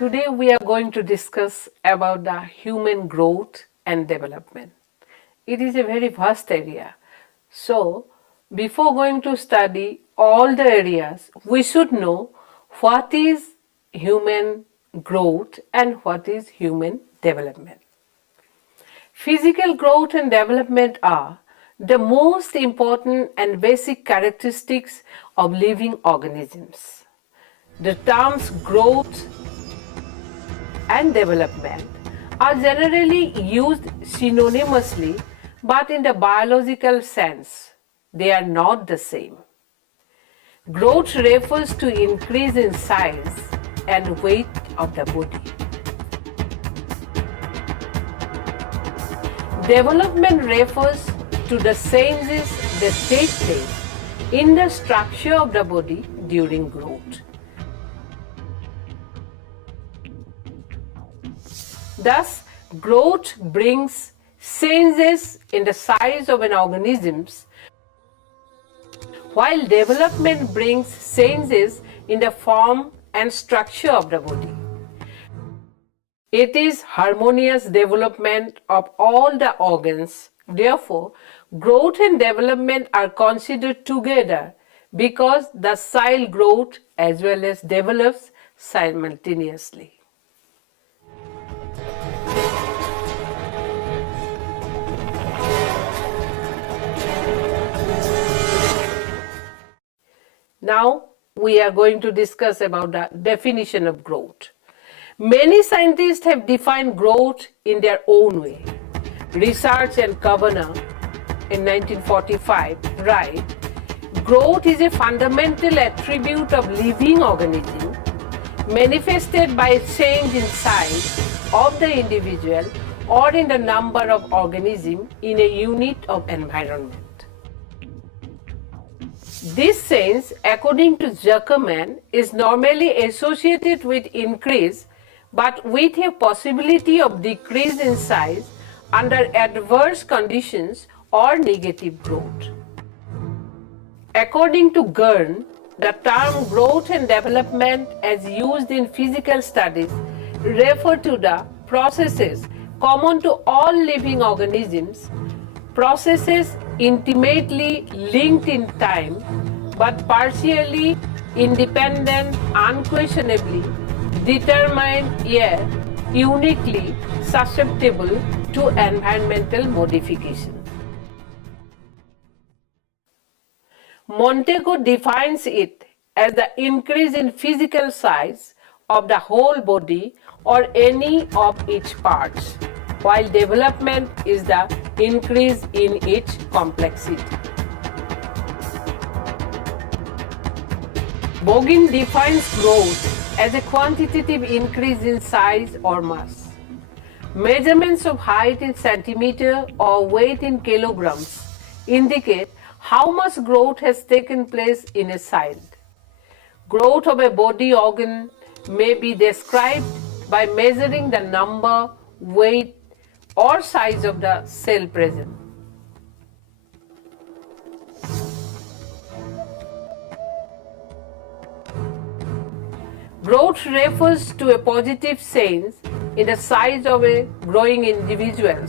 Today we are going to discuss about the human growth and development. It is a very vast area. So, before going to study all the areas, we should know what is human growth and what is human development. Physical growth and development are the most important and basic characteristics of living organisms. The terms growth and development are generally used synonymously, but in the biological sense, they are not the same. Growth refers to increase in size and weight of the body. Development refers to the changes that take place in the structure of the body during growth. Thus, growth brings changes in the size of an organism, while development brings changes in the form and structure of the body. It is harmonious development of all the organs. Therefore, growth and development are considered together because the child grows as well as develops simultaneously. Now we are going to discuss about the definition of growth. Many scientists have defined growth in their own way. Research and Kavanagh in 1945 write, growth is a fundamental attribute of living organism manifested by a change in size of the individual or in the number of organisms in a unit of environment. This change, according to Zuckerman, is normally associated with increase but with a possibility of decrease in size under adverse conditions or negative growth. According to Gern, the term growth and development as used in physical studies refer to the processes common to all living organisms, processes intimately linked in time but partially independent, unquestionably determined yet uniquely susceptible to environmental modification. Montego defines it as the increase in physical size of the whole body or any of its parts, while development is the increase in its complexity. Bogin defines growth as a quantitative increase in size or mass. Measurements of height in centimeter or weight in kilograms indicate how much growth has taken place in a child. Growth of a body organ may be described by measuring the number, weight, or size of the cell present. Growth refers to a positive change in the size of a growing individual,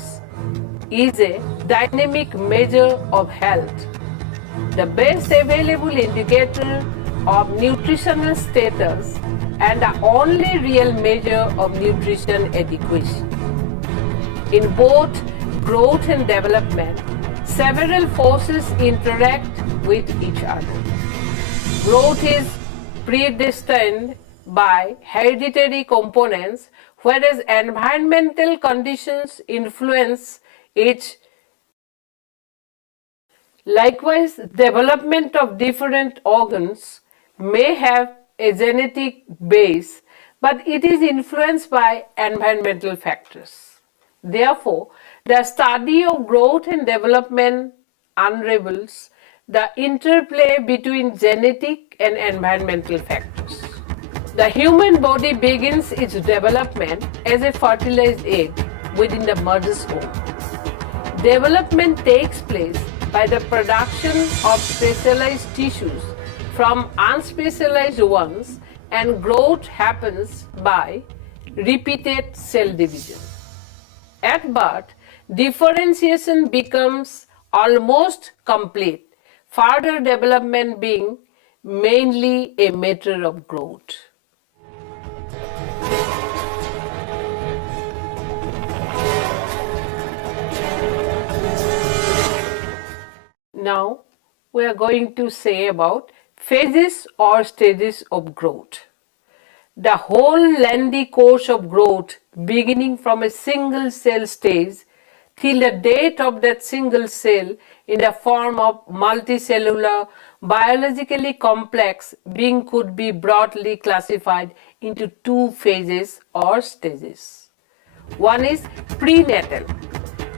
is a dynamic measure of health. The best available indicator of nutritional status and the only real measure of nutrition adequacy. In both growth and development, several forces interact with each other. Growth is predestined by hereditary components, whereas environmental conditions influence it. Likewise, development of different organs may have a genetic base, but it is influenced by environmental factors. Therefore, the study of growth and development unravels the interplay between genetic and environmental factors. The human body begins its development as a fertilized egg within the mother's womb. Development takes place by the production of specialized tissues from unspecialized ones, and growth happens by repeated cell division. At birth, differentiation becomes almost complete, further development being mainly a matter of growth. Now, we are going to say about phases or stages of growth. The whole lengthy course of growth, beginning from a single cell stage till the death of that single cell in the form of multicellular, biologically complex being, could be broadly classified into two phases or stages. One is prenatal.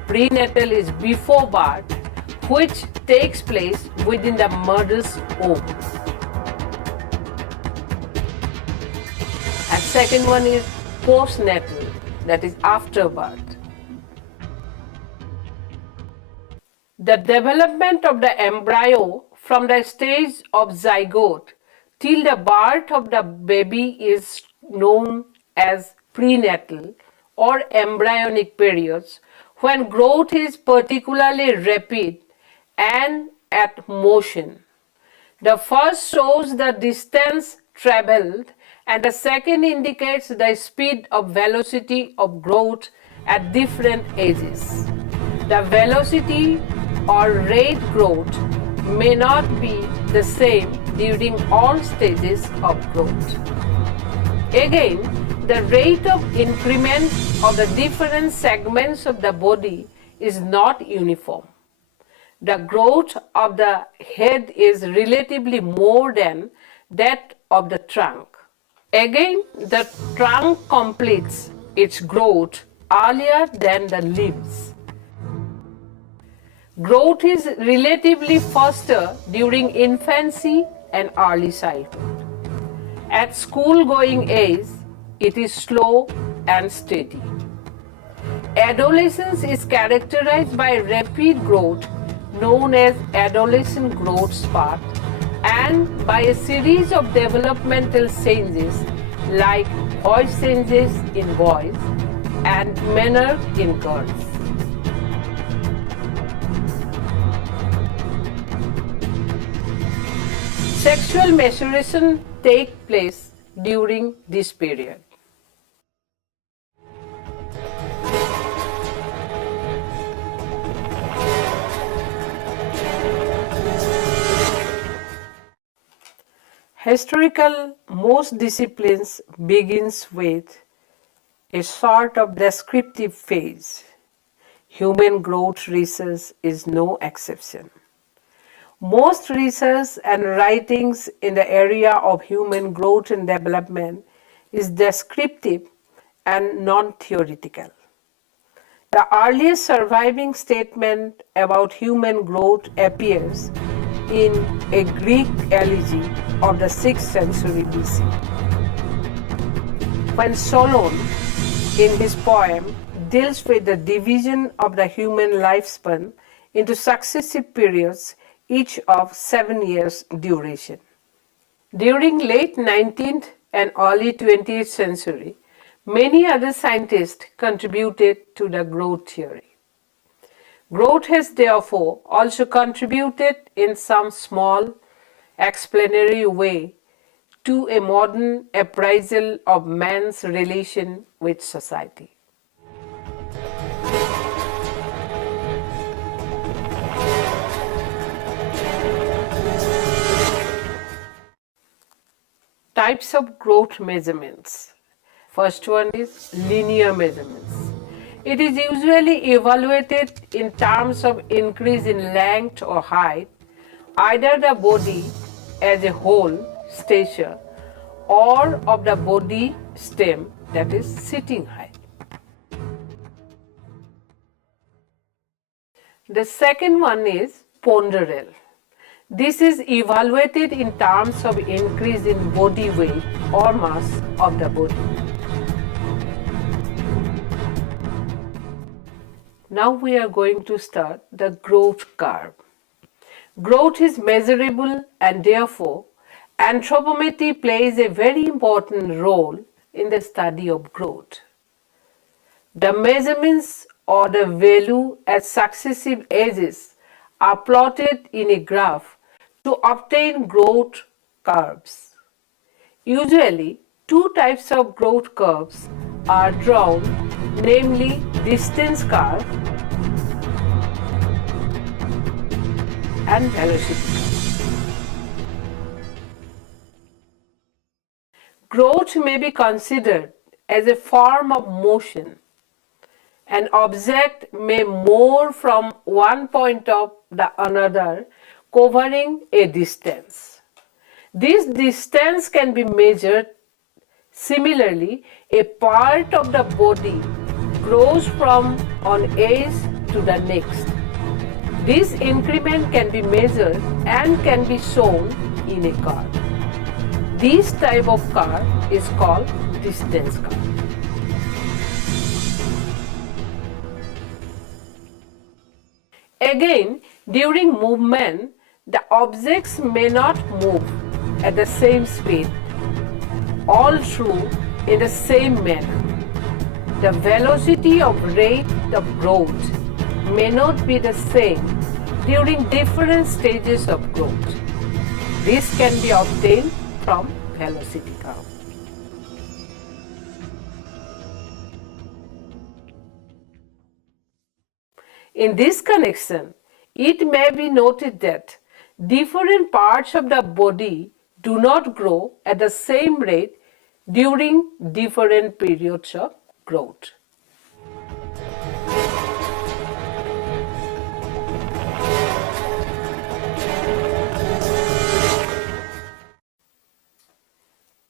Prenatal is before birth, which takes place within the mother's womb. And second one is postnatal, that is after birth. The development of the embryo from the stage of zygote till the birth of the baby is known as prenatal or embryonic periods, when growth is particularly rapid and at motion. The first shows the distance travelled and the second indicates the speed of velocity of growth at different ages. The velocity or rate growth may not be the same during all stages of growth. Again, the rate of increment of the different segments of the body is not uniform. The growth of the head is relatively more than that of the trunk. Again, the trunk completes its growth earlier than the limbs. Growth is relatively faster during infancy and early childhood. At school-going age, it is slow and steady. Adolescence is characterized by rapid growth known as adolescent growth spurt and by a series of developmental changes like voice changes in boys and manner in girls. Sexual maturation takes place during this period. Historical, most disciplines begins with a sort of descriptive phase. Human growth research is no exception. Most research and writings in the area of human growth and development is descriptive and non-theoretical. The earliest surviving statement about human growth appears in a Greek elegy of the 6th century BC. When Solon, in his poem, deals with the division of the human lifespan into successive periods, each of 7 years duration. During late 19th and early 20th century, many other scientists contributed to the growth theory. Growth has therefore also contributed in some small explanatory way to a modern appraisal of man's relation with society. Types of growth measurements. First one is linear measurements. It is usually evaluated in terms of increase in length or height, either the body as a whole, stature, or of the body stem, that is sitting height. The second one is ponderal. This is evaluated in terms of increase in body weight or mass of the body. Now we are going to start the growth curve. Growth is measurable and therefore anthropometry plays a very important role in the study of growth. The measurements or the value at successive ages are plotted in a graph to obtain growth curves. Usually, two types of growth curves are drawn, namely distance curve and velocity curve. Growth may be considered as a form of motion. An object may move from one point of the another, covering a distance. This distance can be measured. Similarly, a part of the body grows from one edge to the next. This increment can be measured and can be shown in a curve. This type of curve is called distance curve. Again, during movement, the objects may not move at the same speed all through in the same manner. The velocity of rate of growth may not be the same during different stages of growth. This can be obtained from velocity curve. In this connection, it may be noted that different parts of the body do not grow at the same rate during different periods of growth.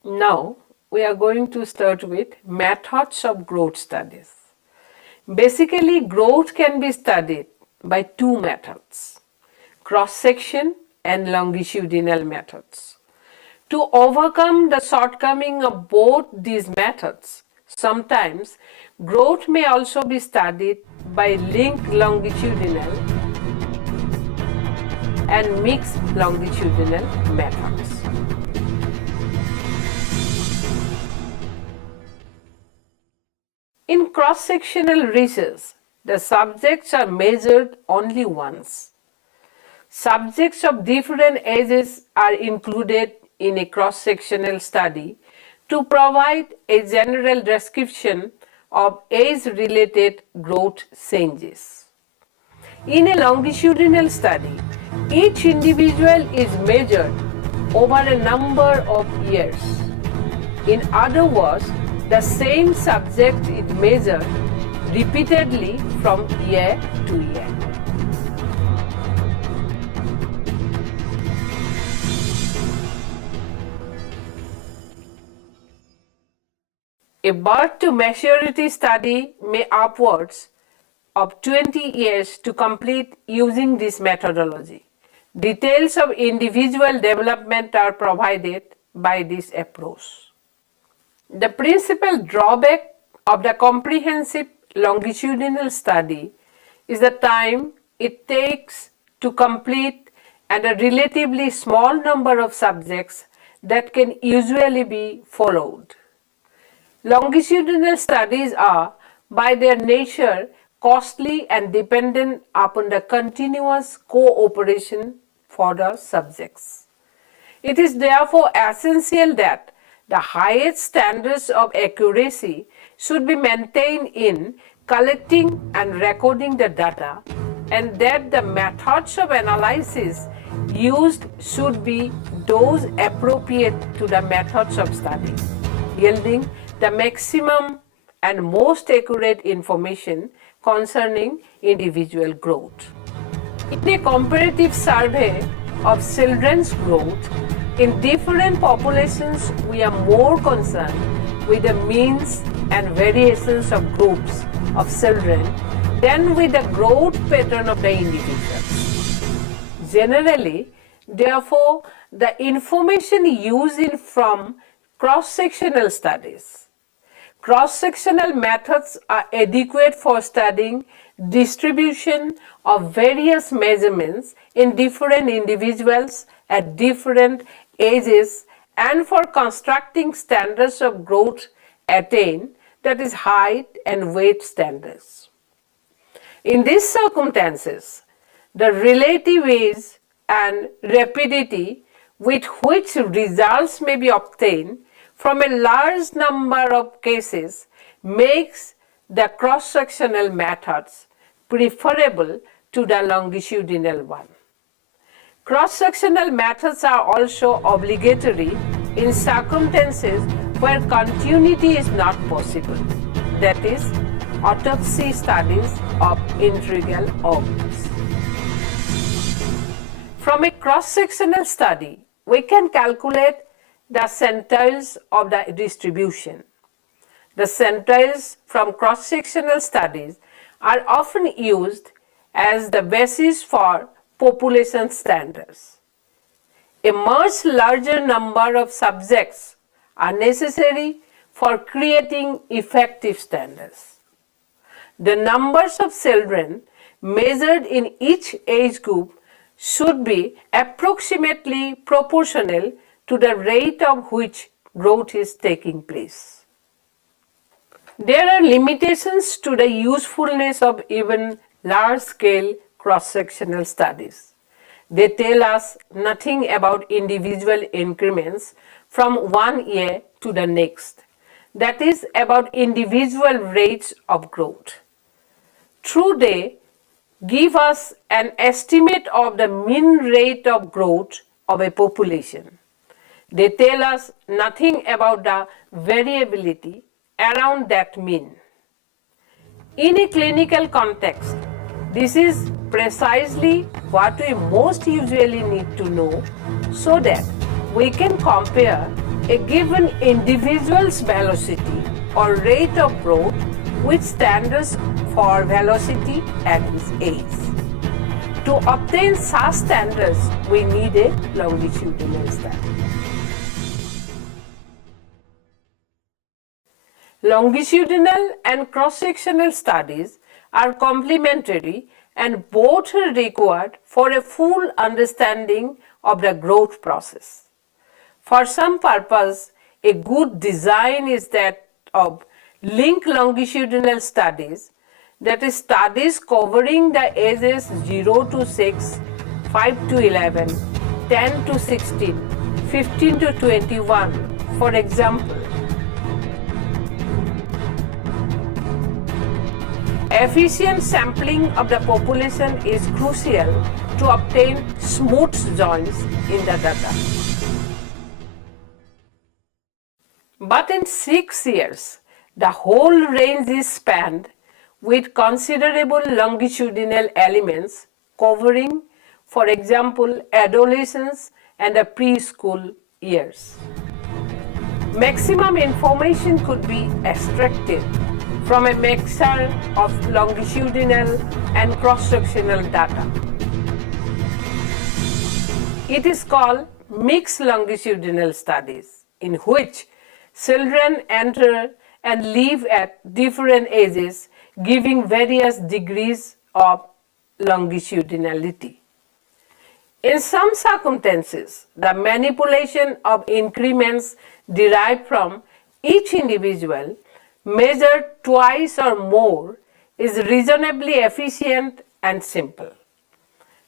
Now, we are going to start with methods of growth studies. Basically, growth can be studied by two methods, cross-section and longitudinal methods. To overcome the shortcoming of both these methods, sometimes growth may also be studied by linked longitudinal and mixed longitudinal methods. In cross-sectional research, the subjects are measured only once. Subjects of different ages are included in a cross-sectional study to provide a general description of age-related growth changes. In a longitudinal study, each individual is measured over a number of years. In other words, the same subject is measured repeatedly from year to year. A birth to maturity study may upwards of 20 years to complete using this methodology. Details of individual development are provided by this approach. The principal drawback of the comprehensive longitudinal study is the time it takes to complete and a relatively small number of subjects that can usually be followed. Longitudinal studies are, by their nature, costly and dependent upon the continuous cooperation for the subjects. It is therefore essential that the highest standards of accuracy should be maintained in collecting and recording the data, and that the methods of analysis used should be those appropriate to the methods of study, yielding the maximum and most accurate information concerning individual growth. In a comparative survey of children's growth, in different populations, we are more concerned with the means and variations of groups of children than with the growth pattern of the individuals. Generally, therefore, the information used in from cross-sectional studies. Cross-sectional methods are adequate for studying distribution of various measurements in different individuals at different ages and for constructing standards of growth attain, that is height and weight standards. In these circumstances, the relative ease and rapidity with which results may be obtained from a large number of cases makes the cross-sectional methods preferable to the longitudinal one. Cross-sectional methods are also obligatory in circumstances where continuity is not possible, that is, autopsy studies of integral organs. From a cross-sectional study, we can calculate the centroids of the distribution. The centroids from cross-sectional studies are often used as the basis for population standards. A much larger number of subjects are necessary for creating effective standards. The numbers of children measured in each age group should be approximately proportional to the rate of which growth is taking place. There are limitations to the usefulness of even large-scale cross-sectional studies. They tell us nothing about individual increments from one year to the next, that is, about individual rates of growth. True, they give us an estimate of the mean rate of growth of a population. They tell us nothing about the variability around that mean. In a clinical context, this is precisely what we most usually need to know so that we can compare a given individual's velocity or rate of growth with standards for velocity at his age. To obtain such standards, we need a longitudinal study. Longitudinal and cross-sectional studies are complementary and both are required for a full understanding of the growth process. For some purpose, a good design is that of linked longitudinal studies, that is, studies covering the ages 0 to 6, 5 to 11, 10 to 16, 15 to 21, for example. Efficient sampling of the population is crucial to obtain smooth joints in the data. But in 6 years, the whole range is spanned with considerable longitudinal elements covering, for example, adolescence and the preschool years. Maximum information could be extracted from a mixture of longitudinal and cross-sectional data. It is called mixed longitudinal studies, in which children enter and live at different ages, giving various degrees of longitudinality. In some circumstances, the manipulation of increments derived from each individual, measured twice or more, is reasonably efficient and simple.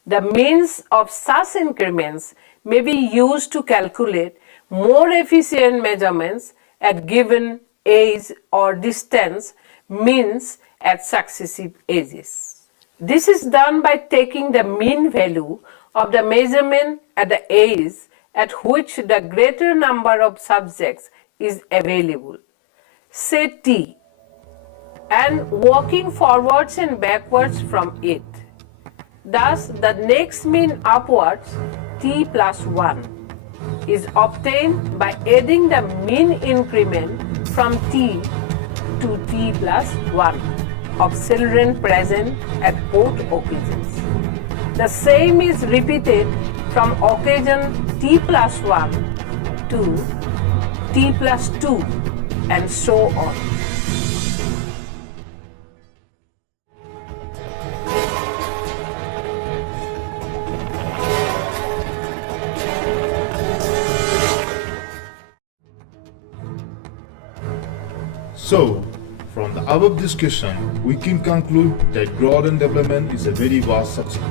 The means of such increments may be used to calculate more efficient measurements at given age or distance means at successive ages. This is done by taking the mean value of the measurement at the age at which the greater number of subjects is available, say t, and walking forwards and backwards from it. Thus, the next mean upwards, t plus 1, is obtained by adding the mean increment from t to t plus 1 of children present at both occasions. The same is repeated from occasion t plus 1 to t plus 2 and so on. So, from the above discussion, we can conclude that growth and development is a very vast subject,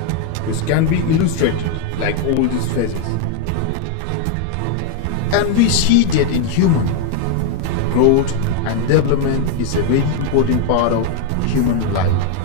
which can be illustrated like all these phases. And we see that in human, growth and development is a very important part of human life.